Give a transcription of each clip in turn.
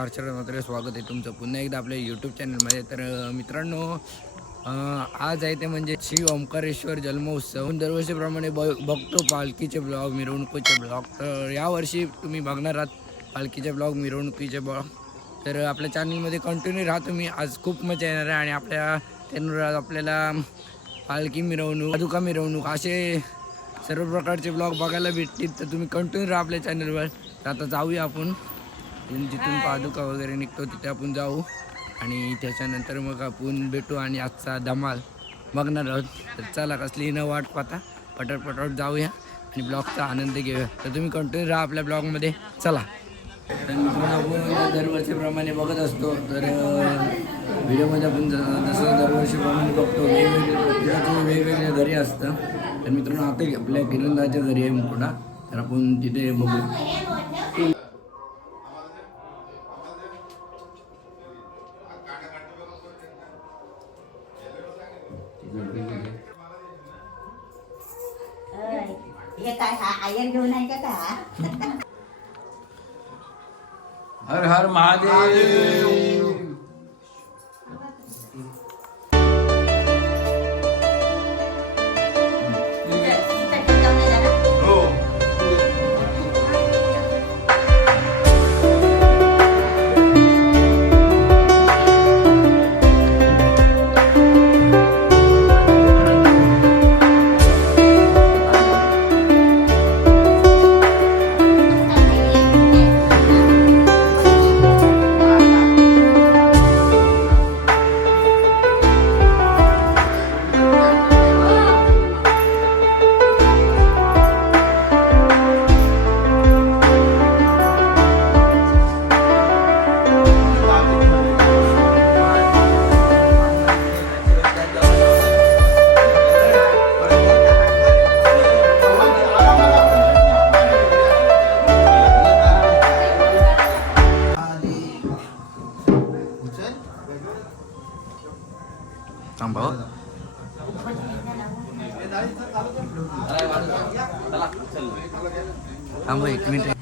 हर्षवर्धन स्वागत आहे तुमचं पुन्हा एकदा आपल्या यूट्यूब चॅनलमध्ये. तर मित्रांनो, आज आहे ते म्हणजे श्री ओंकारेश्वर जन्मोत्सव. दरवर्षीप्रमाणे बघतो पालखीचे ब्लॉग, मिरवणुकीचे ब्लॉग. तर यावर्षी तुम्ही बघणार आहात पालखीचे ब्लॉग, मिरवणुकीचे ब्लॉग. तर आपल्या चॅनलमध्ये कंटिन्यू राहा तुम्ही. आज खूप मजा येणार आहे आणि आपल्या चॅनलवर आपल्याला पालखी मिरवणूक, पादुका मिरवणूक असे सर्व प्रकारचे ब्लॉग बघायला भेटतील. तर तुम्ही कंटिन्यू राहा आपल्या चॅनलवर. तर आता जाऊया आपण जिथून पादुका वगैरे निघतो तिथे आपण जाऊ आणि त्याच्यानंतर मग आपण भेटू आणि आजचा धमाल बघणार आहोत. तर चला कसली न वाट पाहता पटापट जाऊया आणि ब्लॉगचा आनंद घेऊया. तर तुम्ही कंटिन्यू राहा आपल्या ब्लॉगमध्ये. चला. तर मित्रांनो, आपण दरवर्षीप्रमाणे बघत असतो. तर व्हिडिओमध्ये आपण जसं दरवर्षीप्रमाणे बघतो वेगवेगळ्या घरी असतं. तर मित्रांनो, आता आपल्या किरणदाच्या घरी आहे मुकुडा. तर आपण तिथे बघू. हे काय हा आयर घेऊन आहे का? हर हर महादेव. थांब एक मिनिट.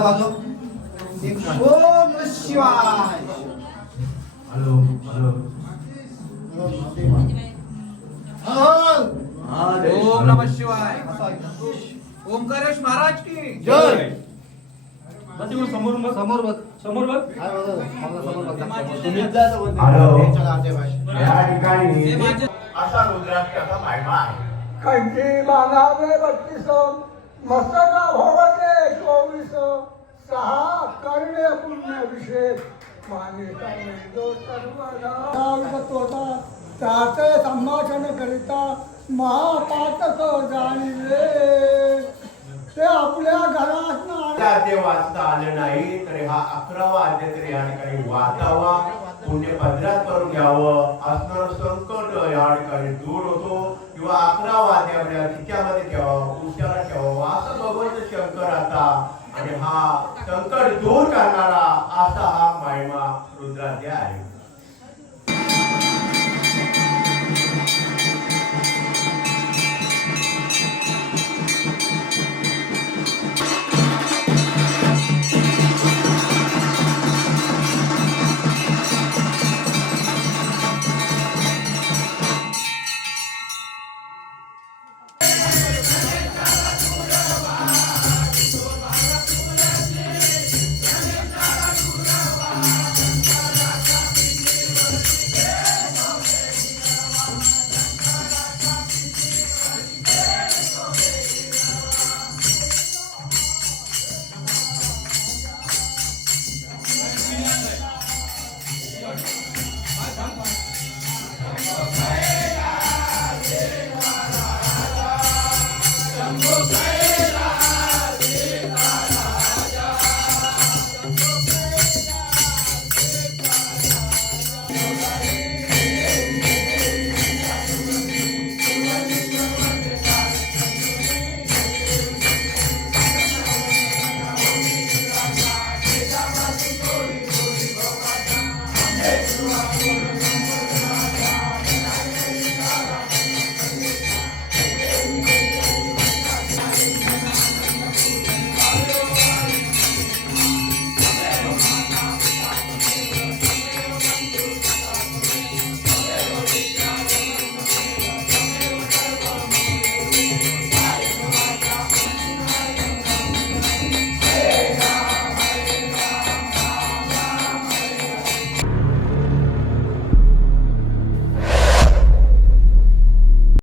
आता वाजव. ओम नमः शिवाय. हॅलो हॅलो ओम नमः शिवाय. ओमकारेश महाराज की जय. समोर बघ समोर बघ. समोर बघ तुम्हीच जा तो. या ठिकाणी असा रुद्राक्षाचा महिमा आहे. खंडी मानावे 32 मस्तका भोवते 24 सहा करणे पुण्य विशेष मानिता जो सर्वदा त्याचे संभाषण करिता महापातक जाणीवे ते आपल्या घरात ते वाचता आलं नाही तरी हा 11वा अध्याय तरी या ठिकाणी वाचावा, पुण्य पदरात करून घ्यावं. असणारं संकट या ठिकाणी दूर होतो किंवा 11वा अध्याय आपल्या खिच्यामध्ये ठेवावं, उशाला ठेवावं असं भगवंत शंकराचा आणि हा संकट दूर करणारा असा हा महिमा रुद्राध्याय आहे.